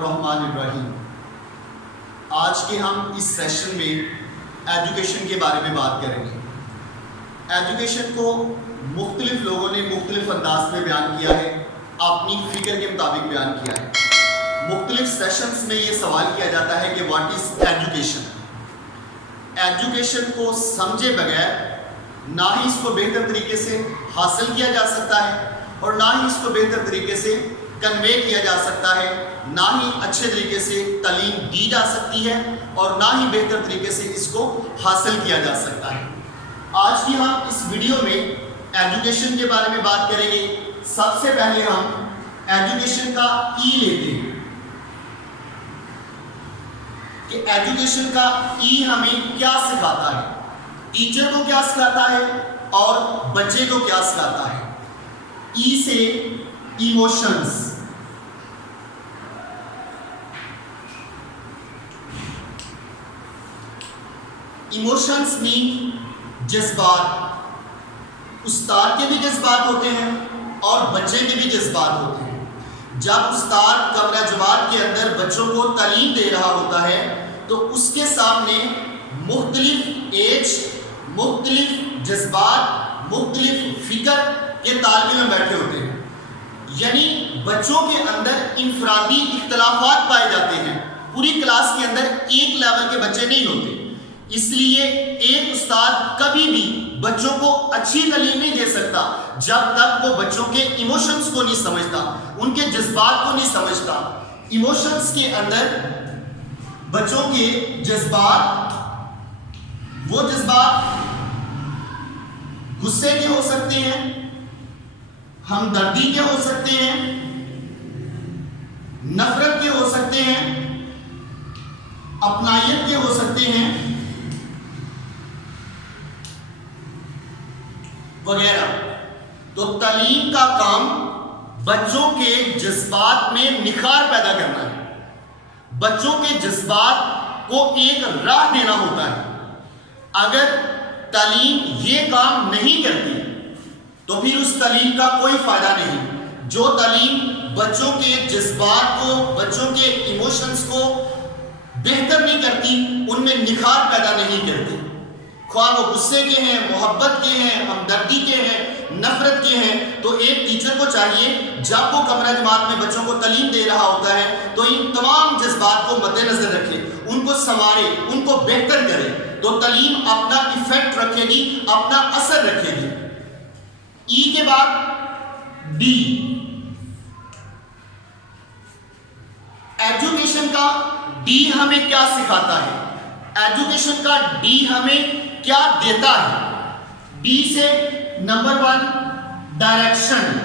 الرحمن الرحیم۔ آج کے ہم اس سیشن میں ایجوکیشن کے بارے میں بات کریں گے۔ ایجوکیشن کو مختلف لوگوں نے مختلف انداز میں بیان کیا ہے، اپنی فکر کے مطابق بیان کیا ہے۔ مختلف سیشنز میں یہ سوال کیا جاتا ہے کہ واٹ از ایجوکیشن۔ ایجوکیشن کو سمجھے بغیر نہ ہی اس کو بہتر طریقے سے حاصل کیا جا سکتا ہے اور نہ ہی اس کو بہتر طریقے سے کنوے کیا جا سکتا ہے، نہ ہی اچھے طریقے سے تعلیم دی جا سکتی ہے اور نہ ہی بہتر طریقے سے اس کو حاصل کیا جا سکتا ہے۔ آج کی ہم اس ویڈیو میں ایجوکیشن کے بارے میں بات کریں گے۔ سب سے پہلے ہم ایجوکیشن کا ای لیتے ہیں کہ ایجوکیشن کا ای ہمیں کیا سکھاتا ہے، ٹیچر کو کیا سکھاتا ہے اور بچے کو کیا سکھاتا ہے۔ ای سے ایموشنز، ایموشنز مین جذبات۔ استاد کے بھی جذبات ہوتے ہیں اور بچے کے بھی جذبات ہوتے ہیں۔ جب استاد کمرہ جماعت کے اندر بچوں کو تعلیم دے رہا ہوتا ہے تو اس کے سامنے مختلف ایج، مختلف جذبات، مختلف فکر کے طالب علم بیٹھے ہوتے ہیں، یعنی بچوں کے اندر انفرادی اختلافات پائے جاتے ہیں۔ پوری کلاس کے اندر ایک لیول کے بچے نہیں ہوتے، اس لیے ایک استاد کبھی بھی بچوں کو اچھی تعلیم نہیں دے سکتا جب تک وہ بچوں کے ایموشنز کو نہیں سمجھتا، ان کے جذبات کو نہیں سمجھتا۔ ایموشنز کے اندر بچوں کے جذبات، وہ جذبات غصے کے ہو سکتے ہیں، ہمدردی کے ہو سکتے ہیں، نفرت کے ہو سکتے ہیں، اپنائیت کے ہو سکتے ہیں وغیرہ۔ تو تعلیم کا کام بچوں کے جذبات میں نکھار پیدا کرنا ہے، بچوں کے جذبات کو ایک راہ دینا ہوتا ہے۔ اگر تعلیم یہ کام نہیں کرتی تو پھر اس تعلیم کا کوئی فائدہ نہیں۔ جو تعلیم بچوں کے جذبات کو، بچوں کے ایموشنز کو بہتر نہیں کرتی، ان میں نکھار پیدا نہیں کرتی، خواہ وہ غصے کے ہیں، محبت کے ہیں، ہمدردی کے ہیں، نفرت کے ہیں، تو ایک ٹیچر کو چاہیے جب وہ کمرہ جماعت میں بچوں کو تعلیم دے رہا ہوتا ہے تو ان تمام جذبات کو مد نظر رکھے، ان کو سنوارے، ان کو بہتر کرے، تو تعلیم اپنا ایفیکٹ رکھے گی، اپنا اثر رکھے گی۔ ای کے بعد ڈی، ایجوکیشن کا ڈی ہمیں کیا سکھاتا ہے، ایجوکیشن کا ڈی ہمیں کیا دیتا ہے۔ ڈی سے نمبر 1 ڈائریکشن۔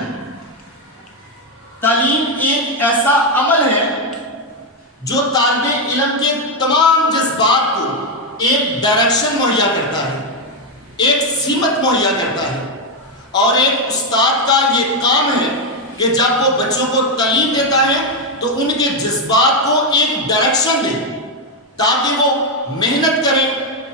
تعلیم ایک ایسا عمل ہے جو طالب علم کے تمام جذبات کو ایک ڈائریکشن مہیا کرتا ہے، ایک سمت مہیا کرتا ہے، اور ایک استاد کا یہ کام ہے کہ جب وہ بچوں کو تعلیم دیتا ہے تو ان کے جذبات کو ایک ڈائریکشن دے تاکہ وہ محنت کریں،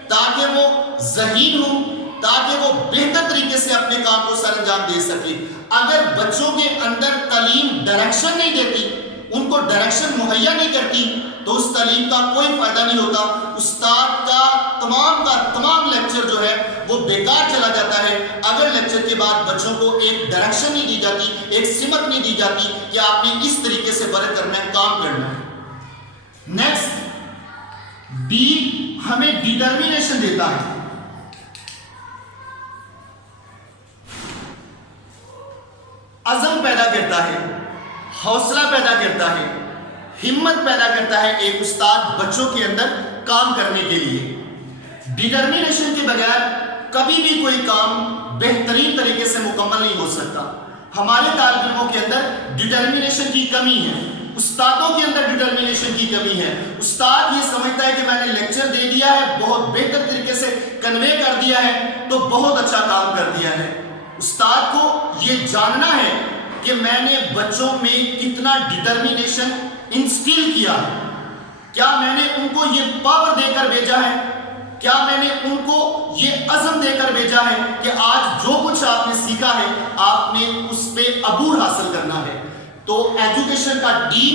تاکہ وہ ذہین ہوں، تاکہ وہ بہتر طریقے سے اپنے کام کو سر انجام دے سکے۔ اگر بچوں کے اندر تعلیم ڈائریکشن نہیں دیتی، ان کو ڈائریکشن مہیا نہیں کرتی، تو اس تعلیم کا کوئی فائدہ نہیں ہوتا۔ استاد کا تمام لیکچر جو ہے وہ بیکار چلا جاتا ہے اگر لیکچر کے بعد بچوں کو ایک ڈائریکشن نہیں دی جاتی، ایک سمت نہیں دی جاتی کہ آپ نے اس طریقے سے ورک کرنا ہے، کام کرنا ہے۔ نیکسٹ ڈی ہمیں ڈیٹرمینیشن دیتا ہے۔ عزم پیدا کرتا ہے، حوصلہ پیدا کرتا ہے، ہمت پیدا کرتا ہے ایک استاد بچوں کے اندر کام کرنے کے لیے۔ ڈیٹرمینیشن کے بغیر کبھی بھی کوئی کام بہترین طریقے سے مکمل نہیں ہو سکتا۔ ہمارے طالب علموں کے اندر ڈیٹرمینیشن کی کمی ہے، استادوں کے اندر ڈیٹرمینیشن کی کمی ہے۔ استاد یہ سمجھتا ہے کہ میں نے لیکچر دے دیا ہے، بہت بہتر طریقے سے کنوے کر دیا ہے تو بہت اچھا کام کر دیا ہے۔ استاد کو یہ جاننا ہے کہ میں نے بچوں میں کتنا ڈیٹرمینیشن انسٹل کیا ہے، کیا میں نے ان کو یہ پاور دے کر بھیجا ہے، کیا میں نے ان کو یہ عزم دے کر بھیجا ہے کہ آج جو کچھ آپ نے سیکھا ہے آپ نے اس پہ عبور حاصل کرنا ہے۔ تو ایجوکیشن کا ڈی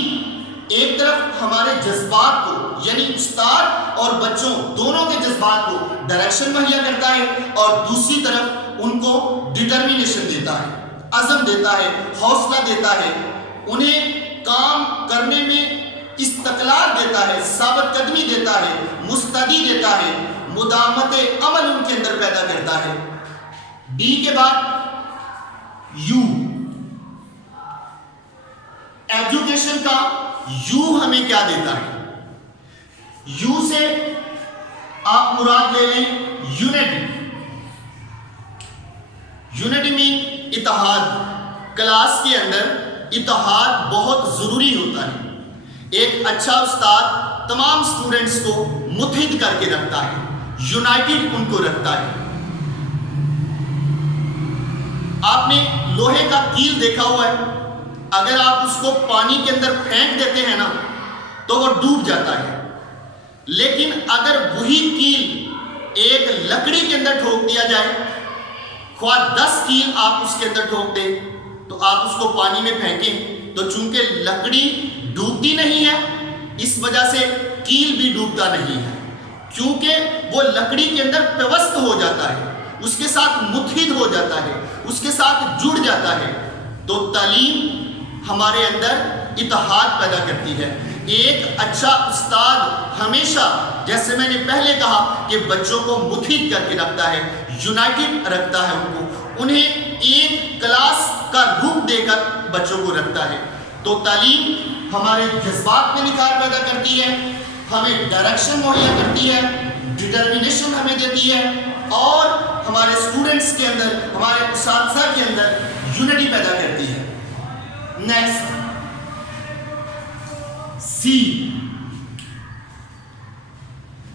ایک طرف ہمارے جذبات کو یعنی استاد اور بچوں دونوں کے جذبات کو ڈائریکشن مہیا کرتا ہے اور دوسری طرف ان کو ڈٹرمینیشن دیتا ہے، عزم دیتا ہے، حوصلہ دیتا ہے، انہیں کام کرنے میں استقلال دیتا ہے، ثابت قدمی دیتا ہے، مستعدی دیتا ہے، مداومت عمل ان کے اندر پیدا کرتا ہے۔ ڈی کے بعد یو، ایجوکیشن کا یو ہمیں کیا دیتا ہے؟ یو سے آپ مراد لے لیں یونٹی۔ یونٹی مین اتحاد۔ کلاس کے اندر اتحاد بہت ضروری ہوتا ہے۔ ایک اچھا استاد تمام اسٹوڈنٹس کو متحد کر کے رکھتا ہے، یونائٹڈ ان کو رکھتا ہے۔ آپ نے لوہے کا کیل دیکھا ہوا ہے، اگر آپ اس کو پانی کے اندر پھینک دیتے ہیں نا تو وہ ڈوب جاتا ہے، لیکن اگر وہی کیل ایک لکڑی کے اندر ٹھوک دیا جائے، خواہ 10 کیل آپ اس کے اندر ٹھوک دیں تو آپ اس کو پانی میں پھینکیں تو چونکہ لکڑی ڈوبتی نہیں ہے، اس وجہ سے کیل بھی ڈوبتا نہیں ہے، کیونکہ وہ لکڑی کے اندر پیوست ہو جاتا ہے، اس کے ساتھ متحد ہو جاتا ہے، اس کے ساتھ جڑ جاتا ہے۔ تو تعلیم ہمارے اندر اتحاد پیدا کرتی ہے۔ ایک اچھا استاد ہمیشہ، جیسے میں نے پہلے کہا، کہ بچوں کو متحد کر کے رکھتا ہے، یونائٹڈ رکھتا ہے، انہیں ایک کلاس کا روپ دے کر بچوں کو رکھتا ہے۔ تو تعلیم ہمارے جذبات میں نکھار پیدا کرتی ہے، ہمیں ڈائریکشن مہیا کرتی ہے، ڈٹرمینیشن ہمیں دیتی ہے، اور ہمارے اسٹوڈنٹس کے اندر، ہمارے اساتذہ کے اندر یونٹی پیدا کرتی ہے۔ نیکسٹ سی،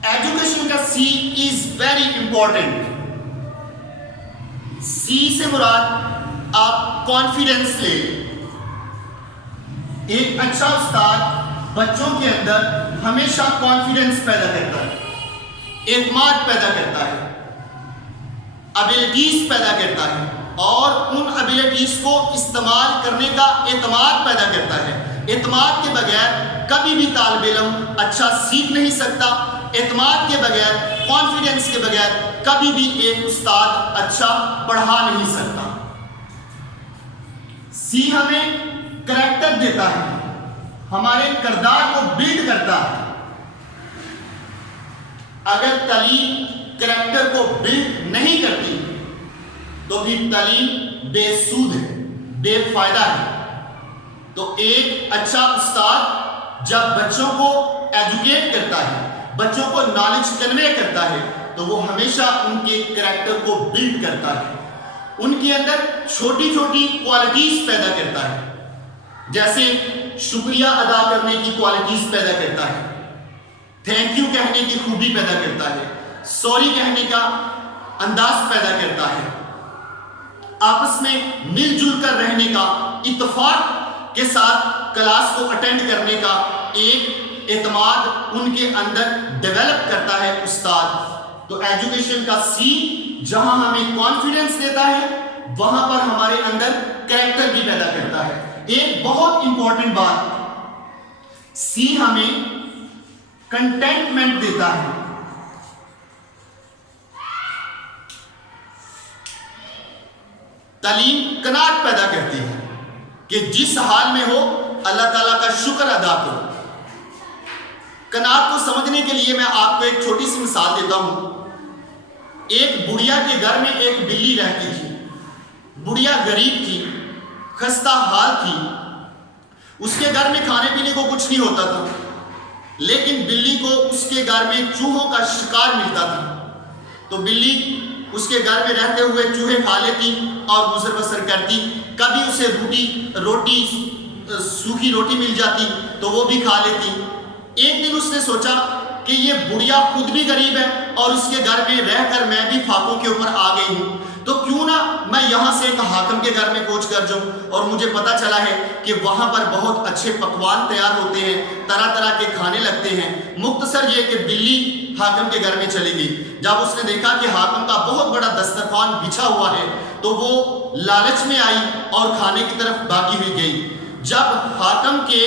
ایجوکیشن کا سی از ویری امپورٹنٹ۔ سی سے مراد آپ کانفیڈنس لے۔ ایک اچھا استاد بچوں کے اندر ہمیشہ کانفیڈنس پیدا کرتا ہے، اعتماد پیدا کرتا ہے، ابیلٹیز پیدا کرتا ہے، اور ان ابیلٹیز کو استعمال کرنے کا اعتماد پیدا کرتا ہے۔ اعتماد کے بغیر کبھی بھی طالب علم اچھا سیکھ نہیں سکتا، اعتماد کے بغیر، کانفیڈنس کے بغیر کبھی بھی ایک استاد اچھا پڑھا نہیں سکتا۔ سی ہمیں کریکٹر دیتا ہے، ہمارے کردار کو بلڈ کرتا ہے۔ اگر تعلیم کریکٹر کو بلڈ نہیں کرتی تو بھی تعلیم بے سود ہے، بے فائدہ ہے۔ تو ایک اچھا استاد جب بچوں کو ایجوکیٹ کرتا ہے، بچوں کو نالج کنوے کرتا ہے، تو وہ ہمیشہ ان کے کریکٹر کو بلڈ کرتا ہے، ان کے اندر چھوٹی چھوٹی کوالٹیز پیدا کرتا ہے، جیسے شکریہ ادا کرنے کی کوالٹیز پیدا کرتا ہے، تھینک یو کہنے کی خوبی پیدا کرتا ہے، سوری کہنے کا انداز پیدا کرتا ہے، آپس میں مل جل کر رہنے کا، اتفاق کے ساتھ کلاس کو اٹینڈ کرنے کا ایک اعتماد ان کے اندر ڈیولپ کرتا ہے استاد۔ تو ایجوکیشن کا سی جہاں ہمیں کانفیڈنس دیتا ہے، وہاں پر ہمارے اندر کریکٹر بھی پیدا کرتا ہے۔ ایک بہت امپورٹنٹ بات، سی ہمیں کنٹینٹمنٹ دیتا ہے۔ تعلیم قناعت پیدا کرتی ہے کہ جس حال میں ہو اللہ تعالیٰ کا شکر ادا کرو۔ قناعت کو سمجھنے کے لیے میں آپ کو ایک چھوٹی سی مثال دیتا ہوں۔ ایک بڑھیا کے گھر میں ایک بلی رہتی تھی۔ بڑھیا غریب تھی، خستہ حال تھی، اس کے گھر میں کھانے پینے کو کچھ نہیں ہوتا تھا، لیکن بلی کو اس کے گھر میں چوہوں کا شکار ملتا تھا، تو بلی اس کے گھر میں رہتے ہوئے چوہے کھا لیتی اور گزر بسر کرتی۔ کبھی اسے روٹی سوکھی روٹی مل جاتی تو وہ بھی کھا لیتی۔ ایک دن اس نے سوچا کہ یہ بڑھیا خود بھی غریب ہے اور اس کے گھر میں رہ کر میں بھی فاقوں کے اوپر آ گئی ہوں، تو کیوں نہ میں یہاں سے ایک حاکم کے گھر میں کوچ کر جاؤں۔ اور مجھے پتا چلا ہے کہ وہاں پر بہت اچھے پکوان تیار ہوتے ہیں، طرح طرح کے کھانے لگتے ہیں۔ مختصر یہ کہ بلی حاکم کے گھر میں چلی گئی۔ جب اس نے دیکھا کہ حاکم کا بہت بڑا دسترخوان بچھا ہوا ہے تو وہ لالچ میں آئی اور کھانے کی طرف بھاگی ہوئی گئی۔ جب حاکم کے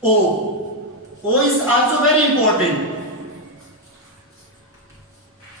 O is also very important.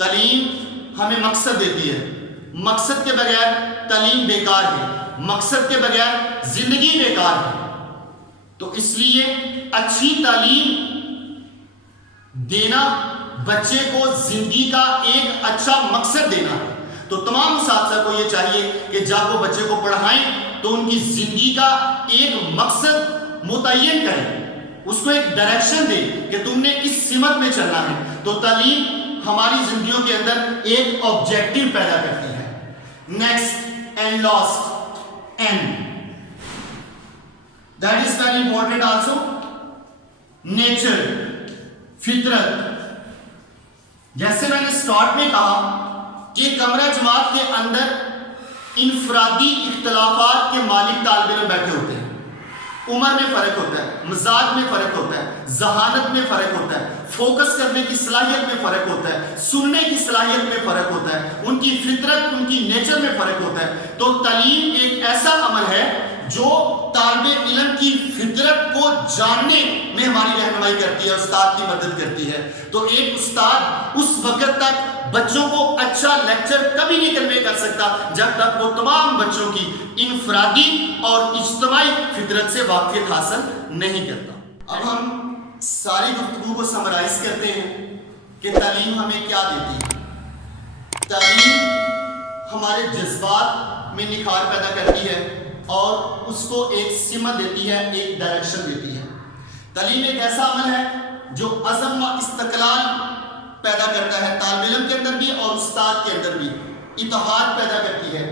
تعلیم ہمیں مقصد دیتی ہے، مقصد کے بغیر تعلیم بیکار ہے، مقصد کے بغیر زندگی بیکار ہے۔ تو اس لیے اچھی تعلیم دینا بچے کو زندگی کا ایک اچھا مقصد دینا ہے۔ تو تمام اساتذہ کو یہ چاہیے کہ جب وہ بچے کو پڑھائیں تو ان کی زندگی کا ایک مقصد متعین کریں، اس کو ایک ڈائریکشن دیں کہ تم نے اس سمت میں چلنا ہے۔ تو تعلیم ہماری زندگیوں کے اندر ایک آبجیکٹو پیدا کرتی ہے۔ Next and last, and that is very important also, nature, فطرت۔ جیسے میں نے سٹارٹ میں کہا کہ کمرہ جماعت کے اندر انفرادی اختلافات کے مالک طالب علم بیٹھے ہوتے ہیں، عمر میں فرق ہوتا ہے، مزاج میں فرق ہوتا ہے، ذہانت میں فرق ہوتا ہے، فوکس کرنے کی صلاحیت میں فرق ہوتا ہے، سننے کی صلاحیت میں فرق ہوتا ہے، ان کی فطرت، ان کی نیچر میں فرق ہوتا ہے۔ تو تعلیم ایک ایسا عمل ہے جو طالب علم کی فطرت کو جاننے میں ہماری رہنمائی کرتی ہے، استاد کی مدد کرتی ہے۔ تو ایک استاد اس وقت تک بچوں کو اچھا لیکچر کبھی نہیں کنوے کر سکتا جب تک وہ تمام بچوں کی انفرادی اور اجتماعی فطرت سے واقفیت حاصل نہیں کرتا۔ اب ہم ساری گفتگو کو سمرائز کرتے ہیں کہ تعلیم ہمیں کیا دیتی ہے۔ تعلیم ہمارے جذبات میں نکھار پیدا کرتی ہے اور اس کو ایک سمت دیتی ہے، ایک ڈائریکشن دیتی ہے۔ تعلیم ایک ایسا عمل ہے جو عزم و استقلال پیدا کرتا ہے، طالب علم کے اندر بھی اور استاد کے اندر بھی اتحاد پیدا کرتی ہے،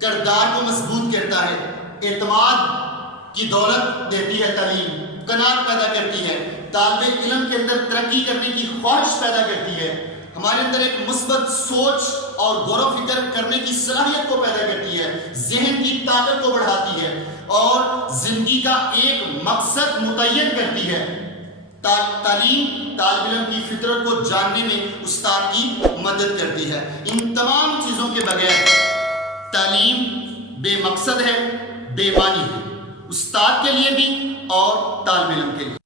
کردار کو مضبوط کرتا ہے، اعتماد کی دولت دیتی ہے، تعلیم قناعت پیدا کرتی ہے، طالب علم کے اندر ترقی کرنے کی خواہش پیدا کرتی ہے، ہمارے اندر ایک مثبت سوچ اور غور و فکر کرنے کی صلاحیت کو پیدا کرتی ہے، ذہن کی طاقت کو بڑھاتی ہے اور زندگی کا ایک مقصد متعین کرتی ہے۔ تعلیم طالب علم کی فطرت کو جاننے میں استاد کی مدد کرتی ہے۔ ان تمام چیزوں کے بغیر تعلیم بے مقصد ہے، بے معنی ہے، استاد کے لیے بھی اور طالب علم کے لیے۔